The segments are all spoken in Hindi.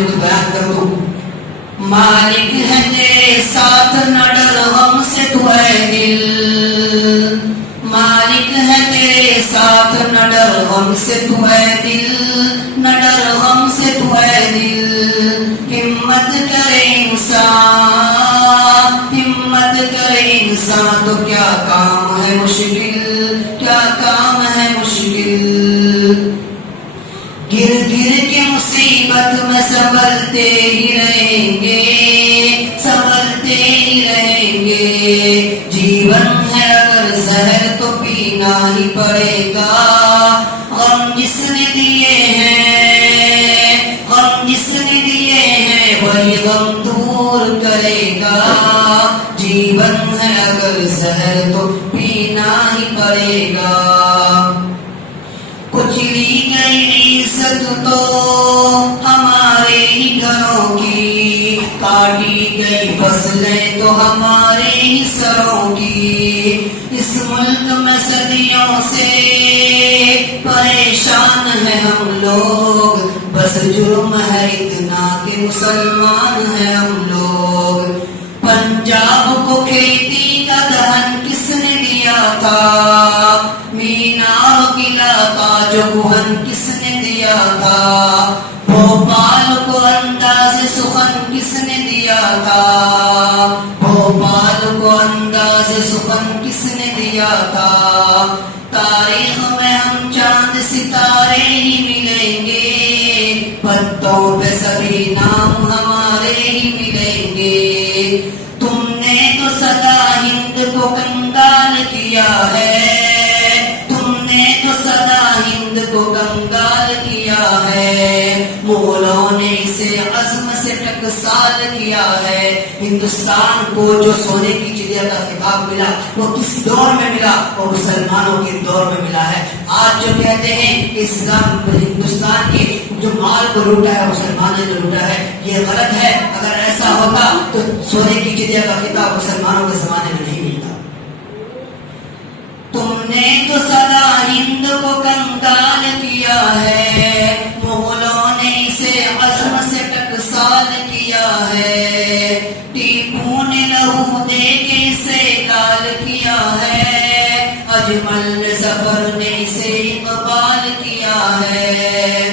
सामने कुछ बयान कर दूं। मालिक है तेरे साथ न डर हमसे तू है दिल, मालिक है तेरे साथ न डर हमसे तू है दिल, न डर हमसे तू है दिल। हिम्मत करे इंसान, हिम्मत करे इंसान तो क्या काम है मुश्किल, क्या काम है मुश्किल। गिर गिर के मुसीबत में संभलते ही रहेंगे, संभलते ही रहेंगे। जीवन है अगर जहर तो पीना ही पड़ेगा। गम जिसने दिए हैं, गम जिसने दिए हैं वही गम दूर करेगा। जीवन है अगर जहर तो पीना ही पड़ेगा। कुचली गई इज्जत तो हमारे ही घरों की, काटी गई फसलें तो हमारे ही सरों की। इस मुल्क में सदियों से परेशान है हम लोग, बस जुर्म है इतना कि मुसलमान है हम लोग। पंजाब को खेती का दहन किसने दिया था, मीनार किला का जो कुहन किसने दिया था। भोपाल को अंदाज़े सुखन किसने दिया था, भोपाल को अंदाज़े सुखन किसने दिया था। तारीख में हम चांद सितारे ही मिलेंगे, पत्तों पे सभी नाम हमारे ही मिलेंगे। तुमने तो सदा हिंद को कंगाल किया है, तुमने तो सदा हिंद को कंगाल किया है। मुगलों ने इसे अज़्म से टकसाल किया है। हिंदुस्तान को जो सोने की चिड़िया का खिताब मिला वो किस दौर में मिला, वो मुसलमानों के दौर में मिला है। आज जो कहते हैं इस्लाम हिंदुस्तान के जो माल को लूटा है मुसलमानों ने लूटा है, ये गलत है। अगर ऐसा होता तो सोने की चिड़िया का खिताब मुसलमानों के जमाने में नहीं मिलता। तुमने तो सदा हिंद को कंगाल किया है, मुगलों ने इसे अज़्म से टकसाल किया है। टीपू ने लहू दे के इसे लाल किया है, अजमल ज़फ़र ने इसे इक़बाल किया है।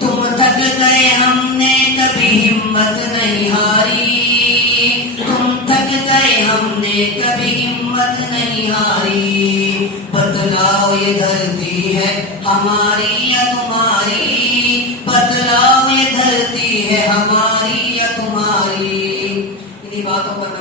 तुम थक गए हमने कभी हिम्मत नहीं हारी, तुम थक गए हमने कभी हिम्मत नहीं हारी। बतलाओ ये धरती है हमारी या तुम्हारी, बतलाओ ये धरती है हमारी या तुम्हारी। इन्हीं बातों पर